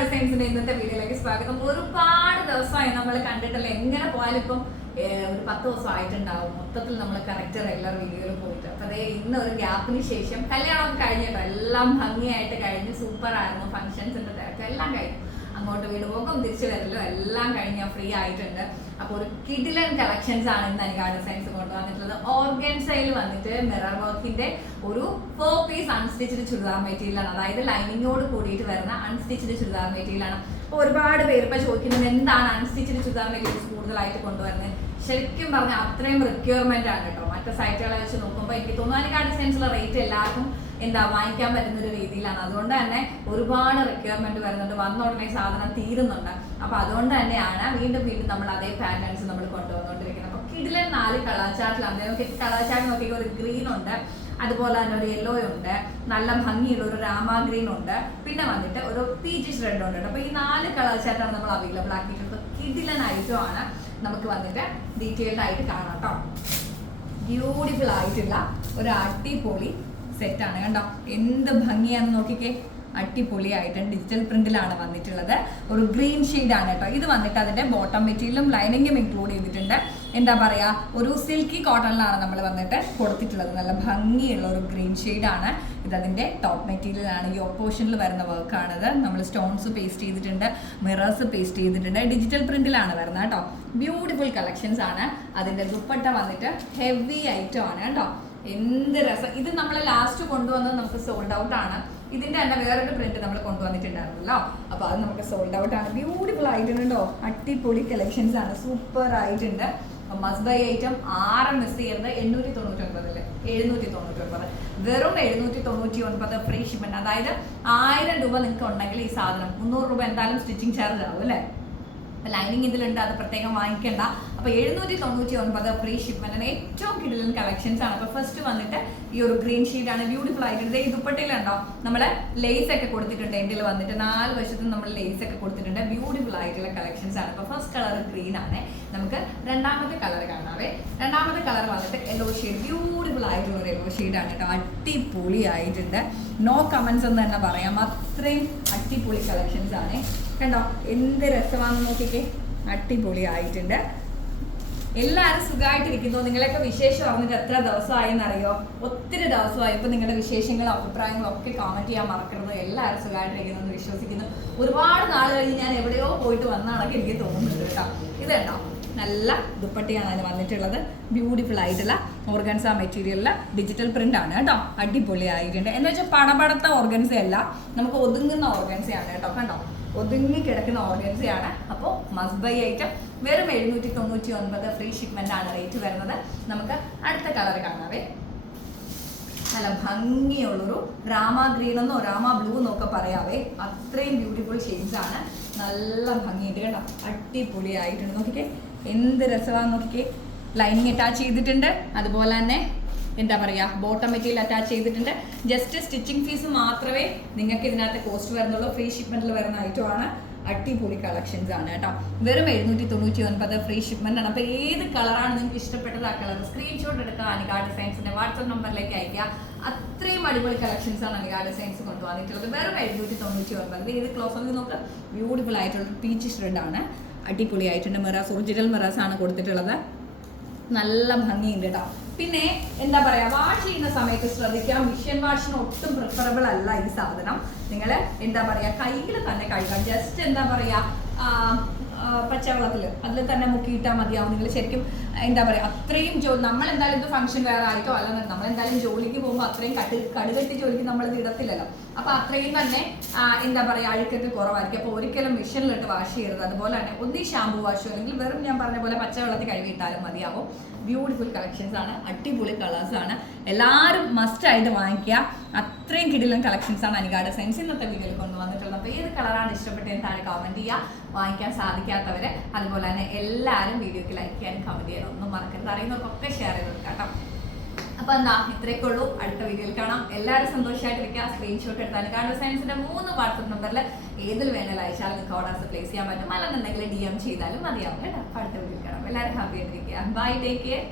ഡിസൈൻസിന്റെ ഇന്നത്തെ വീഡിയോയിലേക്ക് സ്വാഗതം. ഒരുപാട് ദിവസമായി നമ്മൾ കണ്ടിട്ടില്ല? എങ്ങനെ പോയാലും ഇപ്പം ഒരു പത്ത് ദിവസം ആയിട്ടുണ്ടാവും മൊത്തത്തിൽ നമ്മൾ കറക്റ്റ് റെഗുലർ വീഡിയോയിൽ പോയിട്ട്. അപ്പൊ അതേ ഇന്ന് ഒരു ഗ്യാപ്പിന് ശേഷം കല്യാണമൊക്കെ കഴിഞ്ഞിട്ടോ എല്ലാം ഭംഗിയായിട്ട് കഴിഞ്ഞ് സൂപ്പർ ആയിരുന്നു. ഫംഗ്ഷൻസിന്റെ തിരക്ക് എല്ലാം കഴിഞ്ഞു. അങ്ങോട്ട് വീട് പോകും തിരിച്ചു വരല്ലോ എല്ലാം കഴിഞ്ഞ് ഞാൻ ഫ്രീ ആയിട്ടുണ്ട്. അപ്പോൾ ഒരു കിഡിലൻ കളക്ഷൻസ് ആണ് ഇന്ന് എനിക്ക് ആർട്ട് സയൻസ് കൊണ്ടുവന്നിട്ടുള്ളത്. ഓർഗൻസയിൽ വന്നിട്ട് മിറർ വർക്കിന്റെ ഒരു ഫോർ പീസ് അൺസ്റ്റിച്ച്ഡ് ചുരിദാർ മെറ്റീരിയലാണ് അതായത് ലൈനിങ്ങോട് കൂടിയിട്ട് വരുന്ന അൺസ്റ്റിച്ച്ഡ് ചുരിദാർ മെറ്റീരിയലാണ് അപ്പോൾ ഒരുപാട് പേര് ഇപ്പൊ ചോദിക്കുന്നത് എന്താണ് അൺസ്റ്റിച്ച്ഡ് ചുരിദാർ മെറ്റീരിയൽസ് കൂടുതലായിട്ട് കൊണ്ടുവരുന്നത്? ശരിക്കും പറഞ്ഞാൽ അത്രയും റിക്വയർമെന്റ് ആണ് കേട്ടോ. മറ്റു സൈറ്റുകളെ വെച്ച് നോക്കുമ്പോൾ എനിക്ക് തോന്നുന്നു. എനിക്ക് ആർട്ട് സയൻസിലെ റേറ്റ് എല്ലാവർക്കും എന്താ വാങ്ങിക്കാൻ പറ്റുന്ന ഒരു രീതിയിലാണ്. അതുകൊണ്ട് തന്നെ ഒരുപാട് റിക്വയർമെന്റ് വരുന്നുണ്ട്. വന്ന ഉടനെ സാധനം തീരുന്നുണ്ട്. അപ്പൊ അതുകൊണ്ട് തന്നെയാണ് വീണ്ടും വീണ്ടും നമ്മൾ അതേ പാറ്റേൺസ് നമ്മൾ കൊണ്ടുവന്നുകൊണ്ടിരിക്കുന്നത്. അപ്പൊ കിടിലൻ നാല് കളർ ചാർട്ടിലാണ് നമുക്ക് കളർ നോക്കി ഒരു ഗ്രീൻ ഉണ്ട്. അതുപോലെ തന്നെ ഒരു യെല്ലോ ഉണ്ട്. നല്ല ഭംഗിയുള്ള ഒരു രാമ ഗ്രീൻ ഉണ്ട്. പിന്നെ വന്നിട്ട് ഒരു പീച്ച് റെഡ് ഉണ്ട് അപ്പൊ ഈ നാല് കളർ ചാർട്ടാണ് നമ്മൾ അവൈലബിൾ ആക്കിയിട്ടുള്ളത്. കിടിലൻ ഐറ്റം ആണ് നമുക്ക് വന്നിട്ട് ഡീറ്റെയിൽഡ് ആയിട്ട് കാണാം കേട്ടോ. ബ്യൂട്ടിഫുൾ ആയിട്ടുള്ള ഒരു അടിപൊളി സെറ്റാണ്. കണ്ടോ? എന്ത് ഭംഗിയാണെന്ന് നോക്കിക്കേ. അടിപൊളിയായിട്ട് ഡിജിറ്റൽ പ്രിന്റിലാണ് വന്നിട്ടുള്ളത്. ഒരു ഗ്രീൻ ആണ് കേട്ടോ. ഇത് വന്നിട്ട് അതിന്റെ ബോട്ടം മെറ്റീരിയലും ലൈനിങ്ങും ഇൻക്ലൂഡ് ചെയ്തിട്ടുണ്ട്. എന്താ പറയാ? ഒരു സിൽക്കി കോട്ടണിലാണ് നമ്മൾ വന്നിട്ട് കൊടുത്തിട്ടുള്ളത്. നല്ല ഭംഗിയുള്ള ഒരു ഗ്രീൻ ആണ്. ഇത് അതിന്റെ ടോപ്പ് മെറ്റീരിയൽ ആണ് ഈ ഓപ്പോഷനിൽ വരുന്ന വർക്കാണിത് നമ്മൾ സ്റ്റോൺസ് പേസ്റ്റ് ചെയ്തിട്ടുണ്ട്. മിറേഴ്സ് പേസ്റ്റ് ചെയ്തിട്ടുണ്ട്. ഡിജിറ്റൽ പ്രിന്റിലാണ് വരുന്നത് കേട്ടോ. ബ്യൂട്ടിഫുൾ കളക്ഷൻസ് ആണ്. അതിന്റെ ദുപ്പട്ട വന്നിട്ട് ഹെവി ഐറ്റം ആണ് കേട്ടോ. എന്ത് രസം. ഇത് നമ്മൾ ലാസ്റ്റ് കൊണ്ടുവന്നത് നമുക്ക് സോൾഡ് ഔട്ട് ആണ്. ഇതിന്റെ തന്നെ വേറൊരു പ്രിന്റ് നമ്മൾ കൊണ്ടുവന്നിട്ടുണ്ടായിരുന്നല്ലോ. അപ്പൊ അത് നമുക്ക് സോൾഡ് ഔട്ട് ആണ്. ബ്യൂട്ടിഫുൾ ആയിട്ടുണ്ടോ അടിപൊളി കളക്ഷൻസ് ആണ്. സൂപ്പർ ആയിട്ടുണ്ട്. മസ്റ്റ് ബൈ ഐറ്റം ആറ് മിസ് ചെയ്യുന്നത് എണ്ണൂറ്റി തൊണ്ണൂറ്റി ഒൻപതിൽ എഴുന്നൂറ്റി തൊണ്ണൂറ്റി ഒൻപത് വെറും എഴുന്നൂറ്റി തൊണ്ണൂറ്റി ഒൻപത് ഫ്രീ ഷിപ്മെന്റ് അതായത് ആയിരം രൂപ നിങ്ങൾക്ക് ഉണ്ടെങ്കിൽ ഈ സാധനം. മുന്നൂറ് രൂപ എന്തായാലും സ്റ്റിച്ചിങ് ചാർജ് ആവും അല്ലേ? ലൈനിങ് ഇതിലുണ്ട് അത് പ്രത്യേകം വാങ്ങിക്കേണ്ട. അപ്പൊ എഴുന്നൂറ്റി തൊണ്ണൂറ്റി ഒൻപത് ഫ്രീ ഷിപ്മെന്റിന് ഏറ്റവും കിടിലൻ കളക്ഷൻസ് ആണ്. അപ്പൊ ഫസ്റ്റ് വന്നിട്ട് ഈ ഒരു ഗ്രീൻ ഷീറ്റ് ആണ്. ബ്യൂട്ടിഫുൾ ആയിട്ടുണ്ട് ഈ ദുപ്പട്ടയിലുണ്ടോ? നമ്മൾ ലേസ് ഒക്കെ കൊടുത്തിട്ടുണ്ട്. എന്റെ വന്നിട്ട് നാല് വശത്തും നമ്മൾ ലേസ് ഒക്കെ കൊടുത്തിട്ടുണ്ട്. ബ്യൂട്ടിഫുൾ ആയിട്ടുള്ള കളക്ഷൻസ് ആണ്. അപ്പൊ ഫസ്റ്റ് കളർ ഗ്രീൻ ആണ്. നമുക്ക് രണ്ടാമത്തെ കളർ കാണാവേ. രണ്ടാമത്തെ കളർ വന്നിട്ട് യെല്ലോ ഷെയ്ഡ് ബ്യൂട്ടിഫുൾ ആയിട്ടുള്ള ഒരു യെല്ലോ ആണ് കേട്ടോ. അടിപൊളി ആയിട്ടുണ്ട് നോ കമന്റ്സ് എന്ന് തന്നെ പറയാം. അത്രയും അടിപൊളി കളക്ഷൻസ് ആണ്. കണ്ടോ? എന്ത് രസമാണെന്ന് നോക്കിക്കേ. അടിപൊളി ആയിട്ടുണ്ട് എല്ലാവരും സുഖമായിട്ടിരിക്കുന്നു നിങ്ങളെയൊക്കെ വിശേഷം അറിഞ്ഞിട്ട് എത്ര ദിവസമായി എന്നറിയോ ഒത്തിരി ദിവസമായി. ഇപ്പൊ നിങ്ങളുടെ വിശേഷങ്ങളും അഭിപ്രായങ്ങളും ഒക്കെ കമന്റ് ചെയ്യാൻ മറക്കരുത്. എല്ലാവരും സുഖമായിട്ടിരിക്കുന്നു എന്ന് വിശ്വസിക്കുന്നു. ഒരുപാട് നാൾ കഴിഞ്ഞ് ഞാൻ എവിടെയോ പോയിട്ട് വന്നാണൊക്കെ എനിക്ക് തോന്നുന്നുണ്ട് കേട്ടോ. ഇത് കണ്ടോ നല്ല ദുപ്പട്ടയാണ് അതിന് വന്നിട്ടുള്ളത്. ബ്യൂട്ടിഫുൾ ആയിട്ടുള്ള ഓർഗൻസ മെറ്റീരിയലിൽ ഡിജിറ്റൽ പ്രിന്റ് ആണ് കേട്ടോ. അടിപൊളിയായിട്ടുണ്ട്. എന്ന് വെച്ചാൽ പണപടത്ത ഓർഗൻസ അല്ല. നമുക്ക് ഒതുങ്ങുന്ന ഓർഗൻസയാണ് കേട്ടോ. കണ്ടോ? ഒതുങ്ങി കിടക്കുന്ന ഓർഗൻസയാണ് അപ്പോൾ മസ്റ്റ് ബൈ ഐറ്റം വെറും എഴുന്നൂറ്റി തൊണ്ണൂറ്റി ഒൻപത് ഫ്രീ ഷിപ്മെന്റ് ആണ് റേറ്റ് വരുന്നത്. നമുക്ക് അടുത്ത കളർ കാണാവേ. നല്ല ഭംഗിയുള്ളൊരു രാമ ഗ്രീൻ എന്നോ രാമ ബ്ലൂ എന്നൊക്കെ പറയാവേ. അത്രയും ബ്യൂട്ടിഫുൾ ഷെയ്ഡ്സ് ആണ്. നല്ല ഭംഗിയുണ്ട് കേട്ടോ. അടിപൊളിയായിട്ടുണ്ട്. നോക്കിക്കേ. എന്ത് രസമാണെന്ന് നോക്കിക്കേ. ലൈനിങ് അറ്റാച്ച് ചെയ്തിട്ടുണ്ട്. അതുപോലെ തന്നെ എന്താ പറയുക ബോട്ടം മെറ്റീരിയൽ അറ്റാച്ച് ചെയ്തിട്ടുണ്ട്. ജസ്റ്റ് സ്റ്റിച്ചിങ് ഫീസ് മാത്രമേ നിങ്ങൾക്ക് ഇതിനകത്ത് കോസ്റ്റ് വരുന്നുള്ളൂ. ഫ്രീ ഷിപ്മെന്റിൽ വരുന്ന ഐറ്റമാണ് അടിപൊളി കളക്ഷൻസ് ആണ് കേട്ടോ. വെറും എഴുന്നൂറ്റി തൊണ്ണൂറ്റി ഒൻപത് ഫ്രീ ഷിപ്മെന്റ് ആണ്. അപ്പോൾ ഏത് കളറാണ് നിങ്ങൾക്ക് ഇഷ്ടപ്പെട്ടത് ആ കളർ സ്ക്രീൻഷോട്ട് എടുക്കുക. അനികാ ഡിസൈൻസിന്റെ വാട്സപ്പ് നമ്പറിലേക്ക് അയക്കുക അത്രയും അടിപൊളി കളക്ഷൻസ് ആണ് അനികാ ഡിസൈൻസ് കൊണ്ടുവന്നിട്ടുള്ളത്. വെറും എഴുന്നൂറ്റി തൊണ്ണൂറ്റി ഒൻപത് ഏത് ക്ലോസ് നോക്കുക ബ്യൂട്ടിഫുൾ ആയിട്ടുള്ള പീച്ച് ഷ്രെഡ് ആണ്. അടിപൊളി ആയിട്ടുണ്ട് മിറാസ് ഒറിജിനൽ മിറാസ് ആണ് കൊടുത്തിട്ടുള്ളത്. നല്ല ഭംഗിയുണ്ട് കേട്ടോ പിന്നെ എന്താ പറയാ വാഷ് ചെയ്യുന്ന സമയത്ത് ശ്രദ്ധിക്കാം മിഷ്യൻ വാഷിന് ഒട്ടും പ്രിഫറബിൾ അല്ല ഈ സാധനം. നിങ്ങൾ എന്താ പറയാ കയ്യിൽ തന്നെ കഴുകാം. ജസ്റ്റ് എന്താ പറയാ പച്ചവെള്ളത്തിൽ അതിൽ തന്നെ മുക്കിയിട്ടാൽ മതിയാവും. നിങ്ങൾ ശരിക്കും എന്താ പറയുക അത്രയും ജോ നമ്മൾ എന്തായാലും ഇത് ഫംഗ്ഷൻ വേറെ ആയിട്ടോ അല്ല നമ്മൾ എന്തായാലും ജോലിക്ക് പോകുമ്പോൾ അത്രയും കട്ട് കടുകെട്ടി ജോലിക്ക് നമ്മൾ ഇടത്തില്ലല്ലോ. അപ്പൊ അത്രയും തന്നെ എന്താ പറയുക അഴുക്കൊക്കെ കുറവായിരിക്കും. അപ്പൊ ഒരിക്കലും മെഷീനിലിട്ട് വാഷ് ചെയ്യരുത്. അതുപോലെ തന്നെ ഒന്നീ ഷാമ്പു വാഷോ അല്ലെങ്കിൽ വെറും ഞാൻ പറഞ്ഞ പോലെ പച്ചവെള്ളത്തിൽ കഴുകിയിട്ടാലും മതിയാവും. ബ്യൂട്ടിഫുൾ കളക്ഷൻസ് ആണ്. അടിപൊളി കളേഴ്സ് ആണ്. എല്ലാവരും മസ്റ്റ് ആയിട്ട് വാങ്ങിക്കുക. അത്രയും കിടിലൻ കളക്ഷൻസ് ആണ് അനികാ സെൻസ് ഇന്നത്തെ വീഡിയോയിൽ കൊണ്ടുവന്നിട്ടുള്ളത്. അപ്പോൾ ഏത് കളറാണ് ഇഷ്ടപ്പെട്ടതെന്ന് താഴെ കമന്റ് ചെയ്യുക വാങ്ങിക്കാൻ സാധിക്കാത്തവർ അതുപോലെ തന്നെ എല്ലാവരും വീഡിയോക്ക് ലൈക്ക് ചെയ്യാനും കമന്റ് ചെയ്യാനും ഒന്നും മറക്കരുത്. അറിയുന്നവർക്കൊക്കെ ഷെയർ ചെയ്ത് കേട്ടോ. അപ്പോൾ എന്താ ഇത്രയൊക്കെ ഉള്ളൂ. അടുത്ത വീഡിയോയിൽ കാണാം. എല്ലാവരും സന്തോഷമായിട്ട് വയ്ക്കുക സ്ക്രീൻഷോട്ട് എടുത്താൽ കാരണം സയൻസിന്റെ മൂന്ന് വാട്സപ്പ് നമ്പറിൽ ഏതിൽ വേണമെങ്കിലും അയച്ചാൽ നിങ്ങൾക്ക് ഓർഡേഴ്സ് പ്ലേസ് ചെയ്യാൻ പറ്റും. അല്ലെന്നുണ്ടെങ്കിൽ ഡി എം ചെയ്താലും മതിയാവും കേട്ടോ. അടുത്ത വീഡിയോയിൽ കാണാം. എല്ലാവരും ഹാപ്പി ആയിട്ടിരിക്കുക. Bye take care